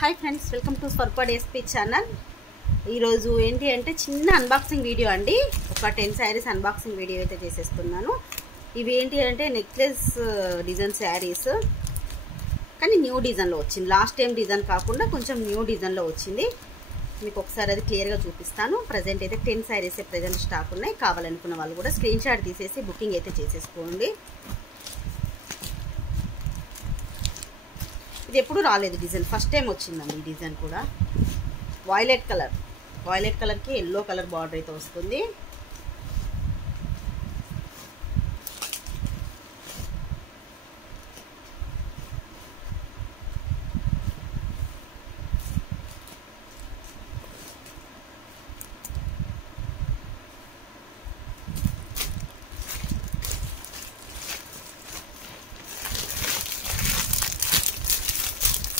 Hi friends, welcome to స్వర్పడ్ SP channel. ఈరోజు ఏంటి అంటే చిన్న అన్బాక్సింగ్ వీడియో అండి. ఒక 10 శారీస్ అన్బాక్సింగ్ వీడియో అయితే చేసేస్తున్నాను. ఇవి ఏంటి అంటే నెక్లెస్ డిజైన్ శారీస్, కానీ న్యూ డిజైన్లో వచ్చింది. లాస్ట్ టైం డిజైన్ కాకుండా కొంచెం న్యూ డిజైన్లో వచ్చింది. మీకు ఒకసారి అది క్లియర్గా చూపిస్తాను. ప్రజెంట్ అయితే 10 శారీసే ప్రజెంట్ స్టాక్ ఉన్నాయి. కావాలనుకున్న వాళ్ళు కూడా స్క్రీన్ షాట్ తీసేసి బుకింగ్ అయితే చేసేసుకోండి. ఇది ఎప్పుడు రాలేదు డిజైన్, ఫస్ట్ టైం వచ్చిందండి ఈ డిజైన్ కూడా. వైలెట్ కలర్కి ఎల్లో కలర్ బార్డర్ అయితే వస్తుంది.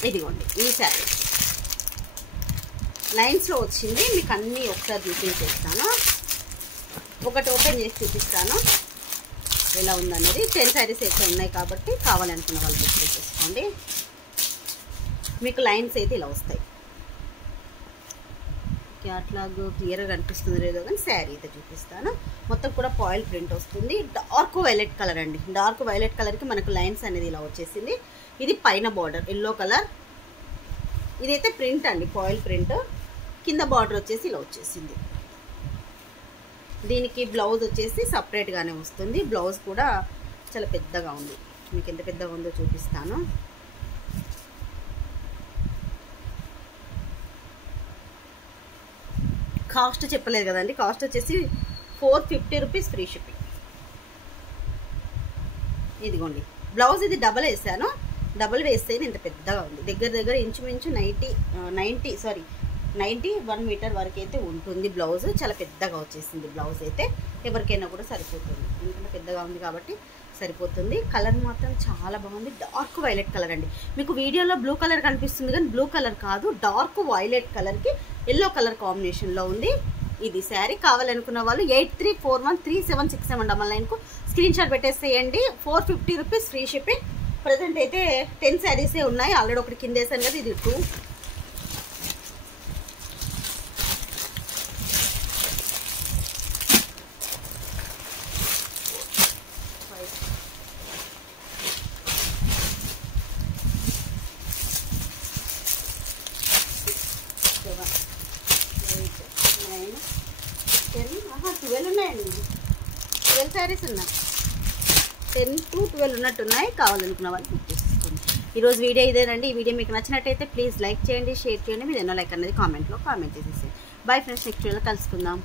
ఇదిగోండి ఈ శారీ లైన్స్లో వచ్చింది. మీకు అన్నీ ఒకసారి చూపించేస్తాను. ఒకటి ఓపెన్ చేసి చూపిస్తాను ఎలా ఉందనేది. 10 శారీస్ అయితే ఉన్నాయి కాబట్టి కావాలనుకున్న వాళ్ళు బుక్ చేసేసుకోండి. మీకు లైన్స్ అయితే ఇలా వస్తాయి. అట్లాగూ క్లియర్గా కనిపిస్తుంది లేదో కానీ శారీ అయితే చూపిస్తాను. మొత్తం కూడా పాయిల్ ప్రింట్ వస్తుంది. డార్క్ వైలెట్ కలర్ అండి. డార్క్ వైలెట్ కలర్కి మనకు లైన్స్ అనేది ఇలా వచ్చేసింది. ఇది పైన బార్డర్ ఎల్లో కలర్. ఇదైతే ప్రింట్ అండి, పాయిల్ ప్రింట్. కింద బార్డర్ వచ్చేసి ఇలా వచ్చేసింది. దీనికి బ్లౌజ్ వచ్చేసి సపరేట్గానే వస్తుంది. బ్లౌజ్ కూడా చాలా పెద్దగా ఉంది. మీకు ఎంత పెద్దగా ఉందో చూపిస్తాను. కాస్ట్ చెప్పలేదు కదండి. కాస్ట్ వచ్చేసి 450 రూపీస్ ఫ్రీ షిప్పింగ్. ఇదిగోండి బ్లౌజ్. ఇది డబల్ వేసాను. డబల్ వేస్తే ఇంత పెద్దగా ఉంది. దగ్గర ఇంచుమించు 91 మీటర్ వరకు అయితే ఉంటుంది బ్లౌజ్. చాలా పెద్దగా వచ్చేసింది బ్లౌజ్ అయితే. ఎవరికైనా కూడా సరిపోతుంది, ఎందుకంటే పెద్దగా ఉంది కాబట్టి సరిపోతుంది. కలర్ మాత్రం చాలా బాగుంది. డార్క్ వైలెట్ కలర్ అండి. మీకు వీడియోలో బ్లూ కలర్ కనిపిస్తుంది కానీ బ్లూ కలర్ కాదు, డార్క్ వైలెట్ కలర్కి ఎల్లో కలర్ కాంబినేషన్లో ఉంది. ఇది శారీ కావాలనుకున్న వాళ్ళు 8341376799కు స్క్రీన్ షాట్ పెట్టేసేయండి. 450 రూపీస్ ఫ్రీ షిప్పింగ్. ప్రజెంట్ అయితే 10 శారీసే ఉన్నాయి. ఆల్రెడీ ఒకటి కింద వేసాను కదా, ఇది 2. ఉన్నాయండి. 12 శారీస్ ఉన్నాయి. 10 to 12 ఉన్నట్టున్నాయి. కావాలనుకున్న వాళ్ళు బుక్ చేసుకోండి. ఈరోజు వీడియో ఇదేనండి. ఈ వీడియో మీకు నచ్చినట్టయితే ప్లీజ్ లైక్ చేయండి, షేర్ చేయండి. మీరు ఎన్నో లైక్ అనేది కామెంట్ చేసేసి. బై ఫ్రెండ్స్, నెక్స్ట్ వీడియోలో కలుసుకుందాం.